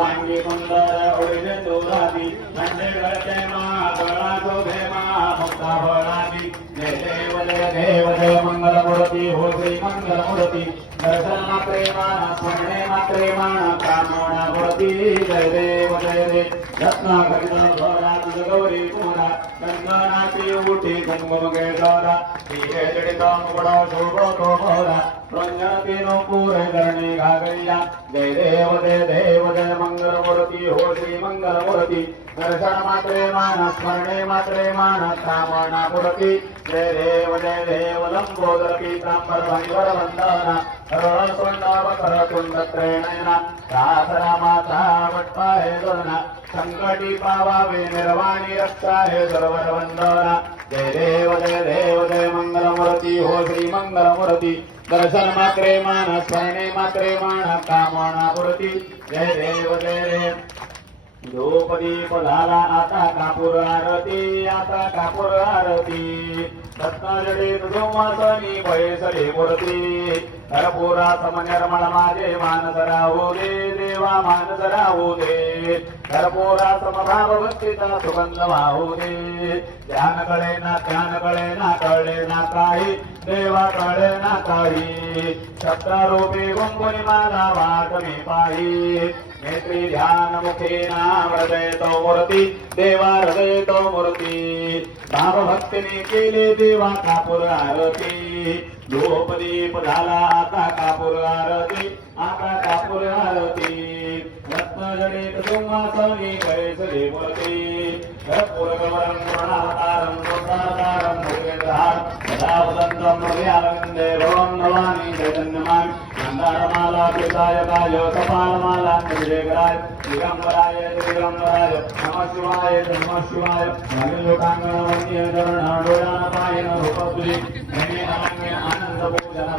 सर्वांगी सुंदर ओढिले दोराती म्हणजे गळते मा गळा शोभे मा मुक्ता फळाती जय देव जय देव जय मंगल मूर्ती हो श्री मंगल मूर्ती दर्शन प्रेमाना स्मरणे प्रेमाना कामोणा मूर्ती जय देव. जय देव रत्ना खंड घोरा तुझ गौरी पुरा गंगनाची उठी गंगमगे दोरा तिहे जडित मुगडो शोभो तो मोरा रंजनती नो पुरे करणे घागरिया जय देव जय देव जय मंगलमूर्ती हो श्री मंगलमूर्ती दर्शन मात्रे मानस स्मरणे मात्रे मान कामना मूर्ती जय देव जय देव लंबोदर पीतांबर भंगर वंदना सरळ सोंडावकर कुंड त्रेणयना रासरा माता वट्टा हे दोना संकटी पावावे निर्वाणी रक्षा हे सर्वर वंदना जय देव जय देव जय मंगलमूर्ती हो श्री मंगलमूर्ती। दर्शन मात्रे मान स्मरणे मात्रे मान कामना मूर्ती जय देव जय देव। धूपदीप झाला आता कापूर आरती आता कापूर आरती। रत्नाजडे रत्नाजडी तुझोमासनी भयसरे मूर्ती कर्पुरा समनिर्मळ माझे मानस राहू दे देवा मानस राहू दे कर्पुरा समभाव भक्तीचा सुगंध वाहू दे ध्यान कळे ना ध्यान कळे ना कळले ना काही देवा कळे ना काही शब्दारूपी गुंगुनी मला वाट मी पाही नेत्री ध्यान मुखेना हृदय तो मूर्ती देवा हृदय तो मूर्ती भाव केले देवा कापूर आरती धूपदीप झाला आता कापूर आरती आता कापूर आरती. रत्नजडित सिंहासनी कैसरी मूर्ती. कर्पूर गवरं पूर्णावतारं सुंदरतारं सदा वदन्तं हृदयारविन्दे भवं भवानी चैतन्यमान् గంధారమాలా కృతాయ కాయో కపాలమాల శ్రీగరాయ దిగంబరాయ దిగంబరాయ నమ శివాయ నమ శివాయ నమిలుకాంగణ వంద్య చరణ డోడాన పాయన రూపశ్రీ ఆనంద పూజన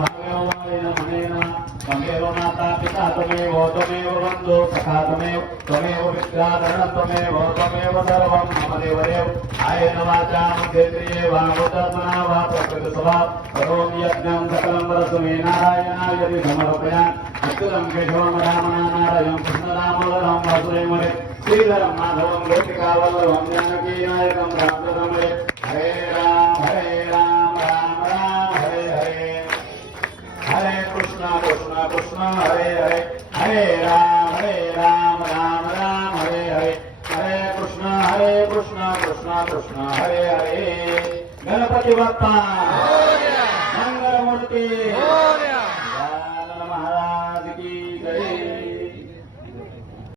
त्वमेव त्वमेव बन्धु सखा त्वमेव त्वमेव विद्याधरण त्वमेव त्वमेव सर्वं मम देवदेव आयेन वाचा मध्येन्द्रिये वा मुद्रात्मना वा प्रकृतस्वभाव करोमि यज्ञं सकलं वरस्मै नारायणाय यदि समर्पयामि अच्युतं केशवं रामना नारायणं कृष्णरामवरं वासुदेवरे श्रीधरं माधवं गोपिकावल्लभं जानकीनायकं रामचन्द्रमरे हरे राम राम हरे राम राम राम हरे हरे. हरे कृष्ण हरे कृष्ण कृष्ण कृष्ण हरे हरे. गणपती बाप्पा. हो मंगलमूर्ती. हो